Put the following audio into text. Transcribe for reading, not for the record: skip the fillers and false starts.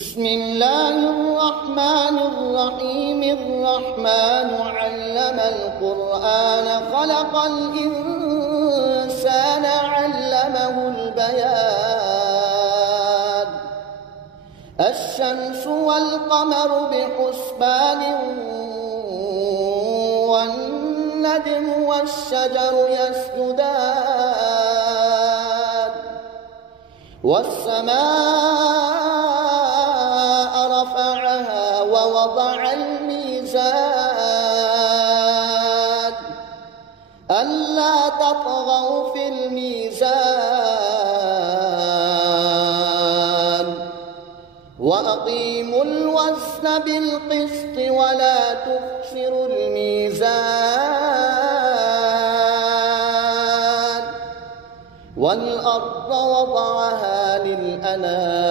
بسم الله الرحمن الرحيم. الرحمن علم القرآن خلق الإنسان علمه البيان. الشمس والقمر بحسبان والنجم والشجر يسجدان والسماء رفعها ووضع الميزان ألا تطغوا في الميزان وأقيموا الوزن بالقسط ولا تخسروا الميزان والأرض وضعها للأنام